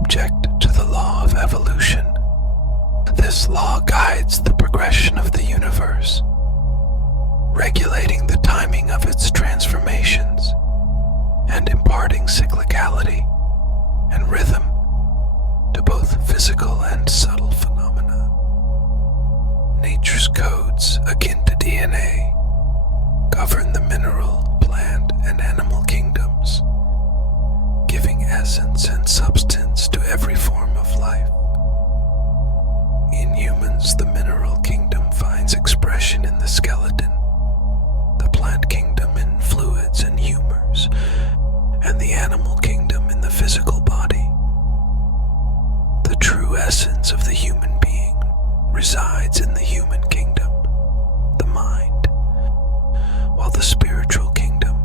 subject to the law of evolution. This law guides the progression of the universe, regulating the timing of its transformations and imparting cyclicality and rhythm to both physical and subtle phenomena. Nature's codes, akin to DNA, govern the mineral, plant, and animal kingdoms, giving essence and substance to every form of life. In humans, the mineral kingdom finds expression in the skeleton, the plant kingdom in fluids and humors, and the animal kingdom in the physical body. The true essence of the human being resides in the human kingdom, the mind, while the spiritual kingdom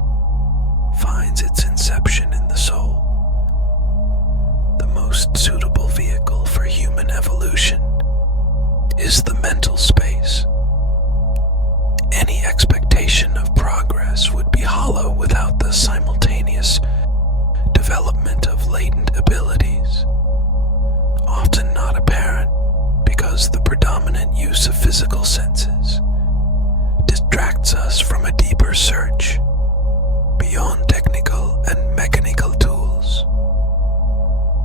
finds its inception in the soul. The most suitable vehicle for human evolution is the mental space. Any expectation of progress would be hollow without the simultaneous development of latent abilities, often not apparent because the predominant use of physical senses distracts us from a deeper search beyond technical and mechanical tools.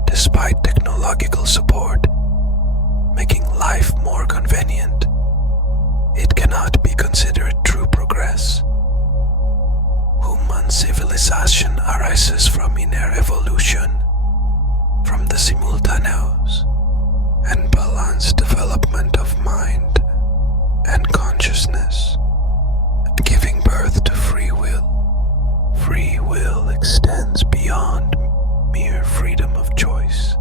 Despite technological support making life more convenient, it cannot be considered true progress. Human civilization arises from inner evolution, from the simultaneous and balanced development of mind and consciousness, giving birth to free will. Free will extends beyond mere freedom of choice.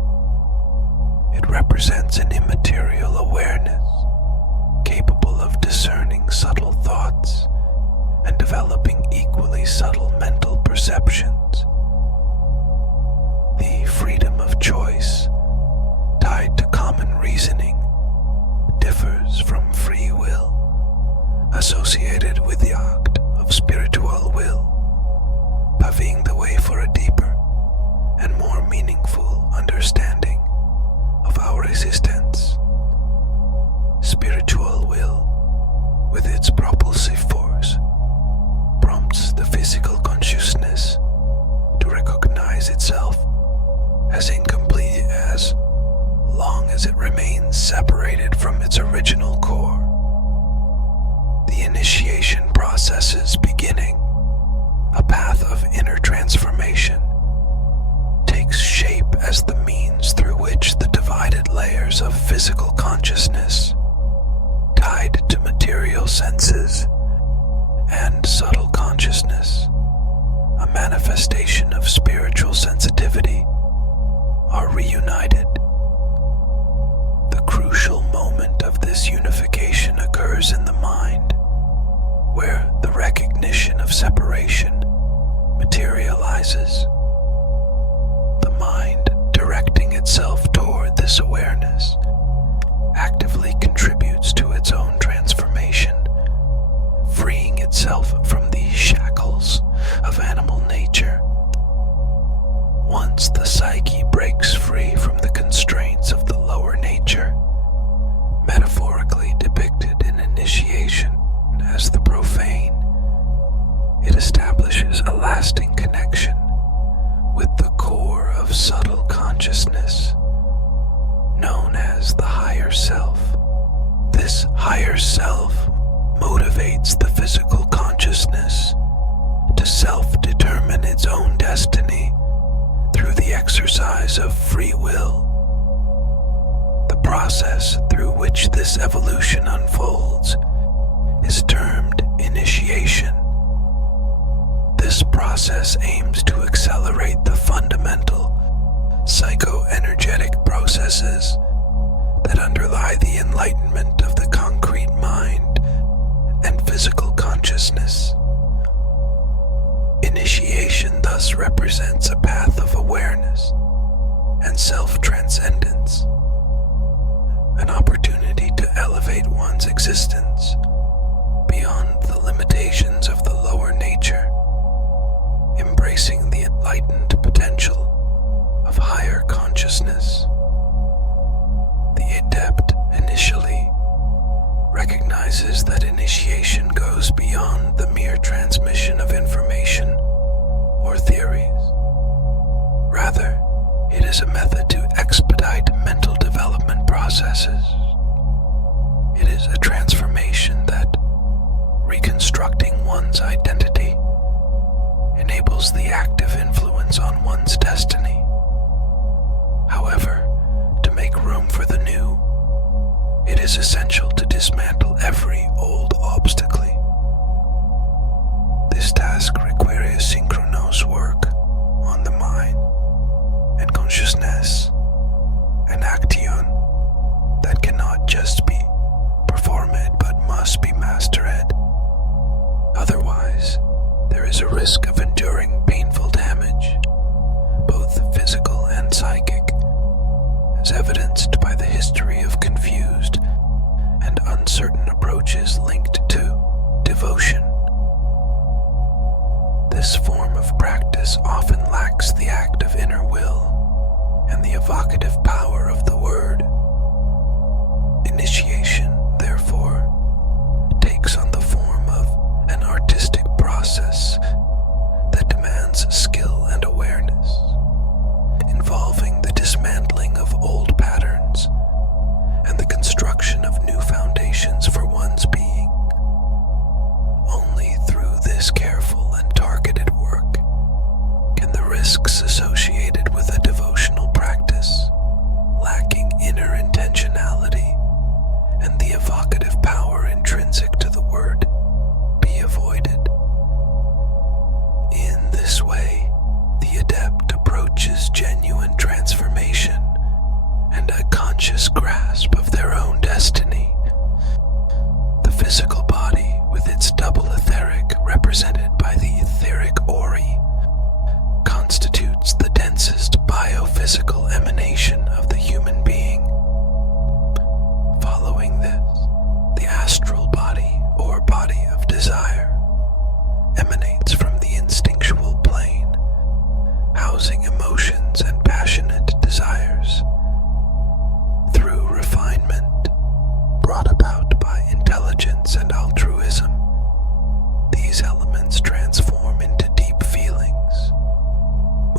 It represents an immaterial awareness, capable of discerning subtle thoughts and developing equally subtle mental perceptions. The freedom of choice, tied to common reasoning, differs from free will, associated with the act of spiritual will, paving the way for a deeper and more meaningful understanding of our existence. Spiritual will, with its propulsive force, prompts the physical consciousness to recognize itself as incomplete as long as it remains separated from its original core. The initiation processes beginning a path of inner transformation takes shape as the means through which the divided layers of physical consciousness, tied to material senses and subtle consciousness, a manifestation of spiritual sensitivity, are reunited. The crucial moment of this unification occurs in the mind, where the recognition of separation materializes. The mind, directing itself toward this awareness, actively contributes to its own transformation, freeing itself from the shackles of animal nature. Once the psyche breaks free from the constraints of the lower nature, metaphorically depicted in initiation as the profane, it establishes a lasting connection with the core of subtle consciousness, known as the higher self. This higher self motivates the physical consciousness to self-determine its own destiny through the exercise of free will. The process through which this evolution unfolds is termed initiation. This process aims to accelerate the fundamental psychoenergetic processes that underlie the enlightenment of the concrete mind and physical consciousness. Initiation thus represents a path of awareness and self-transcendence, an opportunity to elevate one's existence beyond the limitations of the lower nature, embracing the enlightened potential of higher consciousness. The adept initially recognizes that initiation goes beyond the mere transmission of information or theories. Rather, it is a method to expedite mental development processes. It is a transformation that, reconstructing one's identity, enables the active influence on one's destiny. However, to make room for the new, it is essential to dismantle every old obstacle. This task requires synchronous work on the mind and consciousness, an action that cannot just be performed but must be mastered. Otherwise, there is a risk of enduring painful damage, both physical and psychic, as evidenced by the history of confused and uncertain approaches linked to devotion. This form of practice often lacks the active inner will and the evocative power of the word. Initiation, therefore, takes on the form of an artistic process that demands skill and awareness, involving the dismantling of old patterns and the construction of new foundations for one's being. Only through this careful and targeted work can the risks associated with a devotional practice, lacking inner intentionality and the evocative power intrinsic to the word, be avoided. In this way, the adept approaches genuine transformation and a conscious grasp of their own destiny. The physical body, with its double etheric represented by the etheric ori, constitutes the densest biophysical emanation of the human being. Following this, the astral body, or body of desire, emanates from the instinctual plane, housing emotions and passionate desires. Through refinement, brought about by intelligence and altruism, these elements transform into deep feelings,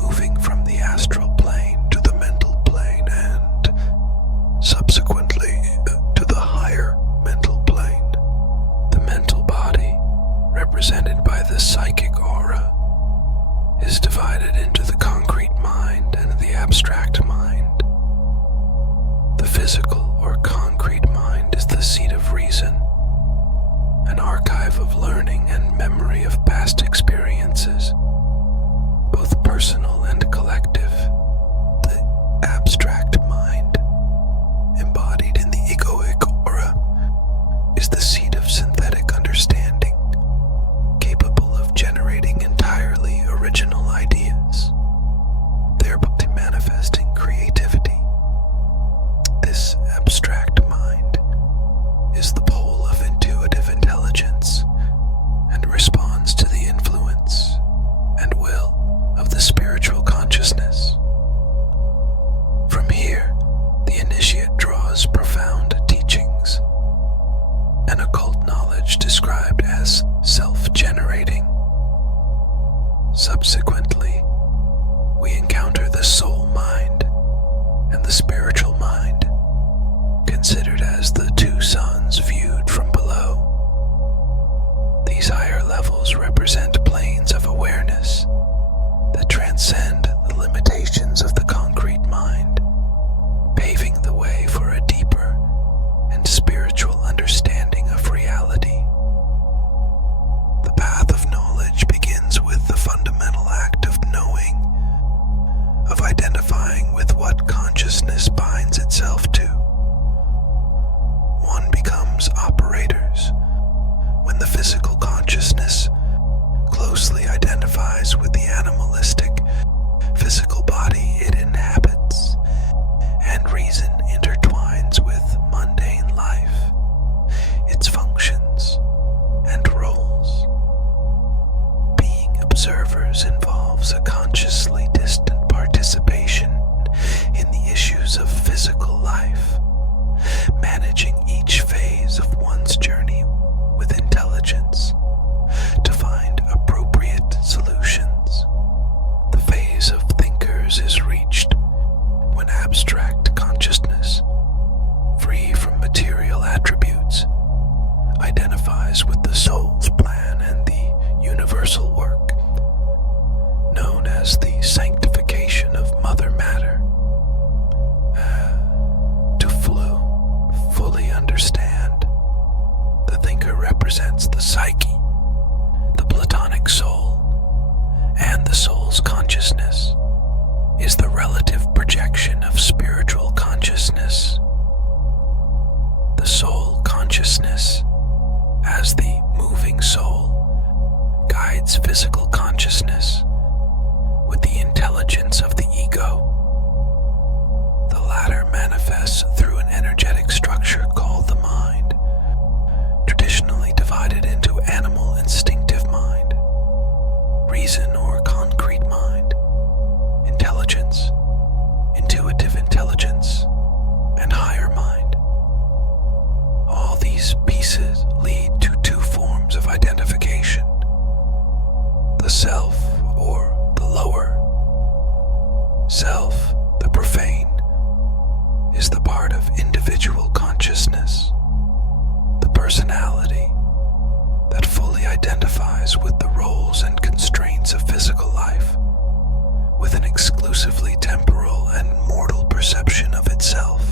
moving from the astral plane to the mental plane and, subsequently, to the higher mental plane. The mental body, represented by the psychic aura, is divided into the concrete mind and the abstract mind. The physical or concrete mind is the seat of reason, an archive of learning and memory of past experiences, both personal and collective. The abstract mind, embodied in the egoic aura, is the seat of synthetic understanding, capable of generating entirely original ideas, thereby manifesting creativity. This abstract mind is the pole of intuitive intelligence and responds to the influence and will of the spiritual consciousness. From here, the initiate draws profound teachings, an occult knowledge described as self-generating. Subsequently, we encounter the soul mind and the spiritual mind, considered as the two suns viewed from below. These higher levels represent planes of awareness that transcend the limitations of the concrete mind, paving the way for a deeper and spiritual understanding of reality. The path of knowledge begins with the fundamental act of knowing, of identifying with what consciousness binds itself to. One becomes operators when the physical consciousness closely identifies with the animalistic physical body it inhabits, and reason intertwines with mundane life, its functions and roles. Being observers involves a consciously distant participation issues of physical life, managing each phase of one's journey with intelligence to find appropriate solutions. The phase of thinkers is reached when abstract consciousness, free from material attributes, identifies with the soul's plan and the universal work, known as the sanctification of Mother Matter. To fully understand, the thinker represents the psyche, the Platonic soul, and the soul's consciousness is the relative projection of spiritual consciousness. The soul consciousness, as the moving soul, guides physical consciousness with the intelligence of the ego. The latter manifests through an energetic structure called the mind, traditionally divided into animal instinctive mind, reason or concrete mind, intelligence, intuitive intelligence, and higher mind. All these pieces lead to two forms of identification: the self, or the lower. Self, the profane, is the part of individual consciousness, the personality that fully identifies with the roles and constraints of physical life, with an exclusively temporal and mortal perception of itself.